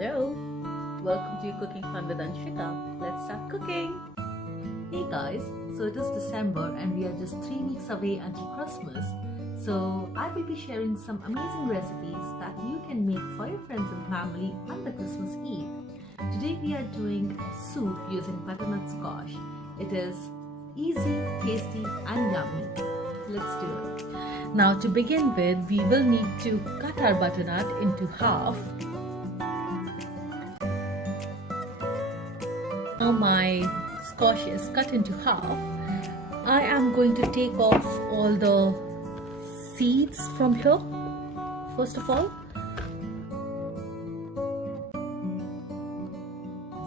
Hello, welcome to Cooking Fun with Anshika. Let's start cooking. Hey guys, so it is December and we are just 3 weeks away until Christmas. So I will be sharing some amazing recipes that you can make for your friends and family on the Christmas Eve. Today we are doing a soup using butternut squash. It is easy, tasty and yummy. Let's do it. Now to begin with, we will need to cut our butternut into half. Now my squash is cut into half. I am going to take off all the seeds from here first of all.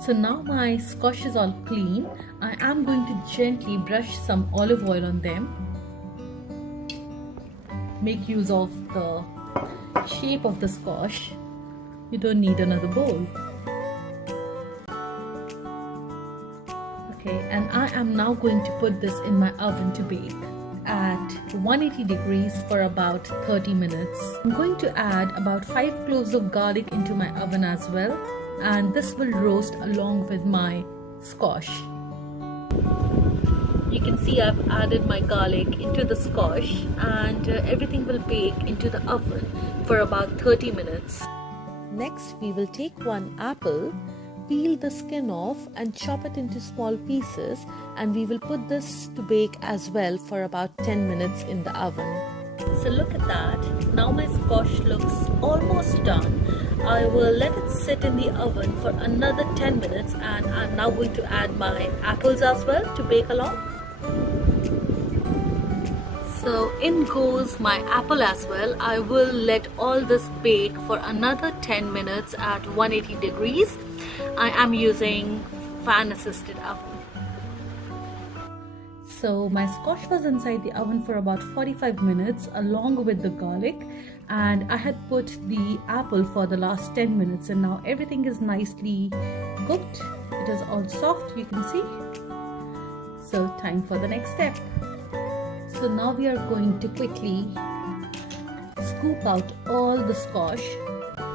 So now my squash is all clean. I am going to gently brush some olive oil on them. Make use of the shape of the squash. You don't need another bowl. Okay, and I am now going to put this in my oven to bake at 180 degrees for about 30 minutes. I'm going to add about 5 cloves of garlic into my oven as well, and this will roast along with my squash. You can see I've added my garlic into the squash, and everything will bake into the oven for about 30 minutes. Next, we will take one apple, peel the skin off and chop it into small pieces, and we will put this to bake as well for about 10 minutes in the oven. So look at that. Now my squash looks almost done. I will let it sit in the oven for another 10 minutes, and I'm now going to add my apples as well to bake along. So in goes my apple as well. I will let all this bake for another 10 minutes at 180 degrees. I am using fan assisted oven. So my squash was inside the oven for about 45 minutes along with the garlic, and I had put the apple for the last 10 minutes, and now everything is nicely cooked. It is all soft, you can see. So time for the next step. So now we are going to quickly scoop out all the squash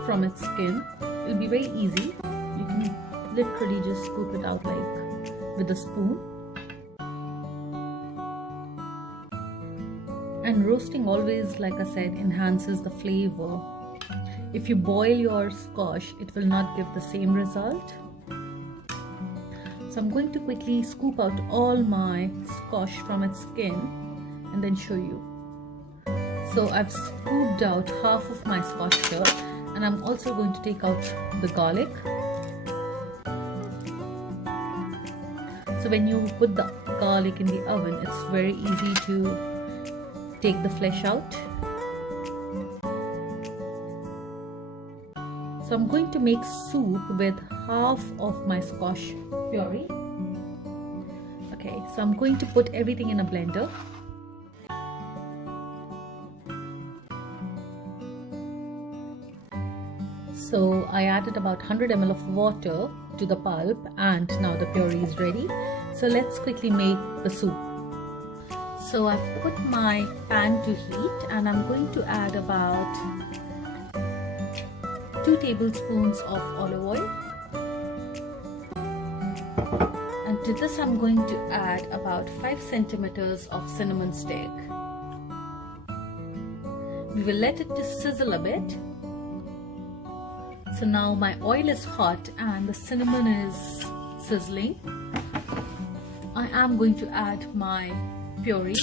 from its skin. It will be very easy. You can literally just scoop it out like with a spoon. And roasting always, like I said, enhances the flavor. If you boil your squash, it will not give the same result. So I'm going to quickly scoop out all my squash from its skin and then show you. So I've scooped out half of my squash here, and I'm also going to take out the garlic. So when you put the garlic in the oven, it's very easy to take the flesh out. So I'm going to make soup with half of my squash puree. Okay, so I'm going to put everything in a blender. So I added about 100 ml of water to the pulp, and now the puree is ready. So let's quickly make the soup. So I've put my pan to heat, and I'm going to add about 2 tablespoons of olive oil. And to this I'm going to add about 5 centimeters of cinnamon stick. We will let it just sizzle a bit. So now my oil is hot and the cinnamon is sizzling. I am going to add my puree.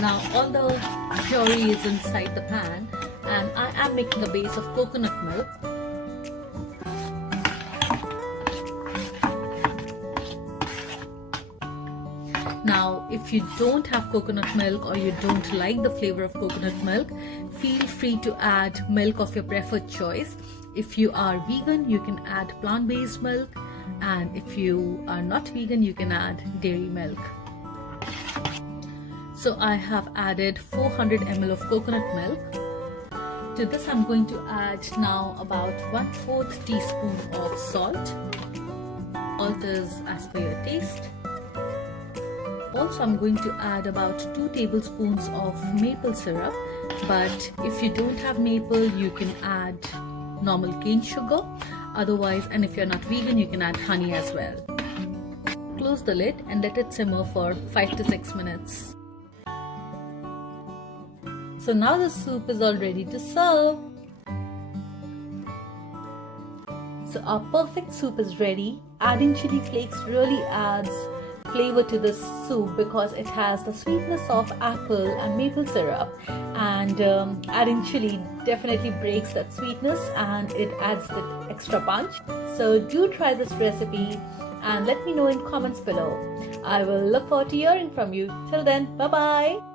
Now all the puree is inside the pan, and I am making a base of coconut milk. Now if you don't have coconut milk, or you don't like the flavor of coconut milk, feel free to add milk of your preferred choice. If you are vegan, you can add plant-based milk, and if you are not vegan, you can add dairy milk. So I have added 400 ml of coconut milk. To this I'm going to add now about 1/4 teaspoon of salt. Salt is as per your taste. also I'm going to add about 2 tablespoons of maple syrup, but if you don't have maple, you can add normal cane sugar. Otherwise, and if you're not vegan, you can add honey as well. Close the lid and let it simmer for 5 to 6 minutes. So now the soup is all ready to serve. So our perfect soup is ready. Adding chili flakes really adds flavor to this soup because it has the sweetness of apple and maple syrup, and adding chili definitely breaks that sweetness and it adds the extra punch. So do try this recipe and let me know in comments below. I will look forward to hearing from you. Till then, bye bye.